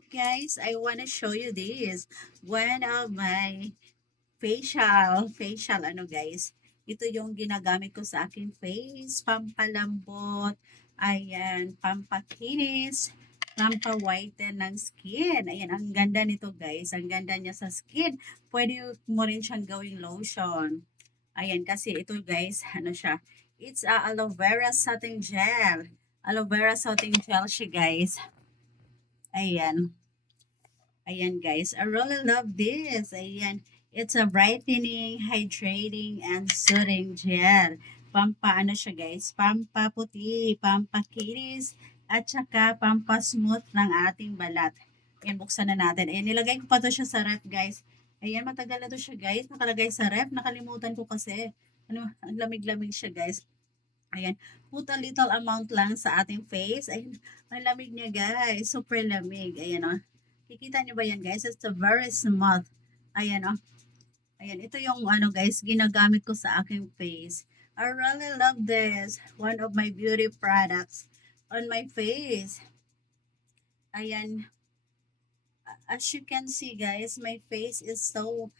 Look guys, I want to show you this. One of my facial ano guys. Ito yung ginagamit ko sa aking face, pampalambot, ayan, pampakinis, pampa-whiten ng skin. Ayan, ang ganda nito guys. Ang ganda niya sa skin. Pwede mo rin siyang gawing lotion. Ayan, kasi ito guys, ano siya. It's a aloe vera setting gel. Aloe vera setting gel siya guys. Ayan. Ayan guys, I really love this. Ayan, it's a brightening, hydrating, and soothing gel. Pampaano siya guys, pampaputi, pampakinis, at saka pampasmooth ng ating balat. Ayan, buksan na natin. Ayan, nilagay ko pa to siya sa ref guys. Ayan, matagal na to siya guys. Nakalagay sa ref. Nakalimutan ko kasi. Ano, ang lamig-lamig siya guys. Ayan, put a little amount lang sa ating face. Ayan, ang lamig niya guys. Super lamig. Ayan o. Kikita niyo ba yan guys? It's a very smooth. Ayan o. Ayan, ito yung ano guys, ginagamit ko sa aking face. I really love this. One of my beauty products on my face. Ayan, as you can see guys, my face is so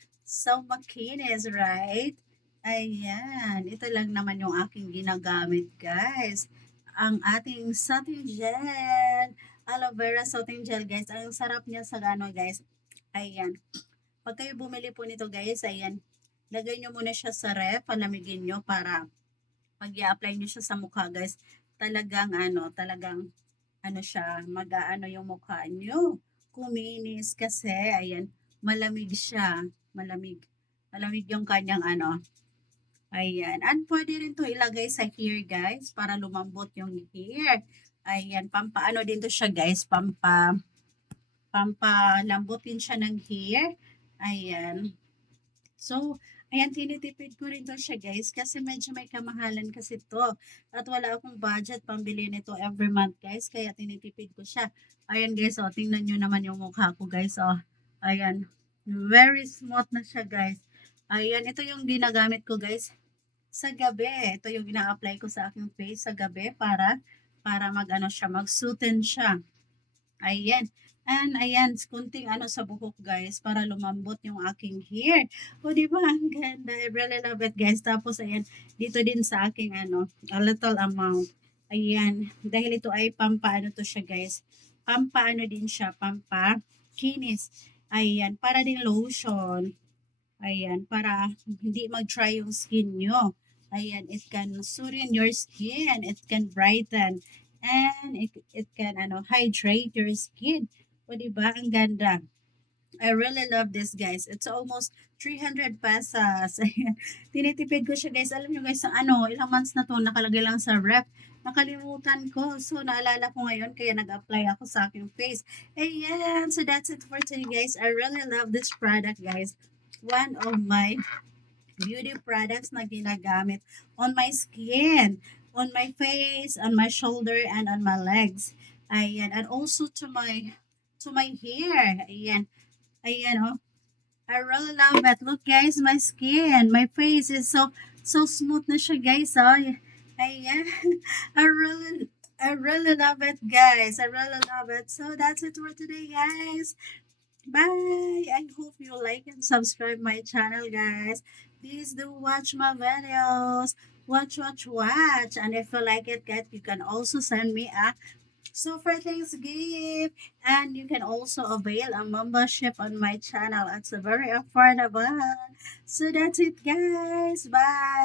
makinis, right? Ayan, ito lang naman yung aking ginagamit guys. Ang ating setting gel, aloe vera setting gel guys. Ang sarap niya sa ano guys. Ayan, pag kayo bumili po nito guys, ayan, lagay nyo muna siya sa ref, palamigin nyo para pag i-apply nyo siya sa mukha guys, talagang ano siya, mag-aano yung mukha nyo. Kuminis kasi, ayan, malamig siya. Malamig. Malamig yung kanyang ano. Ayan. And pwede rin to ilagay sa hair guys para lumambot yung hair. Ayan. Pampaano din to siya guys. Pampalambutin siya ng hair. Ayan. So, ayan, tinitipid ko rin to siya guys kasi medyo may kamahalan kasi to. At wala akong budget pambili nito every month guys, kaya tinitipid ko siya. Ayan guys, oh, tingnan nyo naman yung mukha ko guys, oh. Ayan, very smooth na siya guys. Ayan, ito yung ginagamit ko guys sa gabi. Ito yung gina-apply ko sa aking face sa gabi para mag-ano siya, mag-soothe siya. Ayan. And ayan, kunting ano sa buhok guys para lumambot yung aking hair. O di ba ang ganda? I really love it guys. Tapos ayan, dito din sa aking ano, a little amount. Ayan, dahil ito ay pampaano to siya guys. Pampaano din siya, pampakinis. Ayan, para din lotion. Ayan, para hindi mag-dry yung skin nyo. Ayan, it can soothe your skin. It can brighten. And it can hydrate your skin. O diba? Ang ganda. I really love this guys. It's almost 300 pesos. Ayan. Tinitipid ko siya guys. Alam nyo guys, sa ilang months na to nakalagay lang sa ref. Nakalimutan ko. So, naalala ko ngayon kaya nag-apply ako sa aking face. Ayan. So, that's it for today guys. I really love this product guys. One of my beauty products na ginagamit on my skin, on my face, on my shoulder, and on my legs. Ayan. And also to my hair. Ayan. Ayan, oh. I really love it. Look, guys, my skin, my face is so smooth na siya, guys. Oh. Ayan. I really love it, guys. I really love it. So that's it for today, guys. Bye. I hope you like and subscribe my channel, guys. Please do watch my videos. Watch. And if you like it, guys, you can also send me a super thanks gift. And you can also avail a membership on my channel. It's very affordable. So that's it, guys. Bye.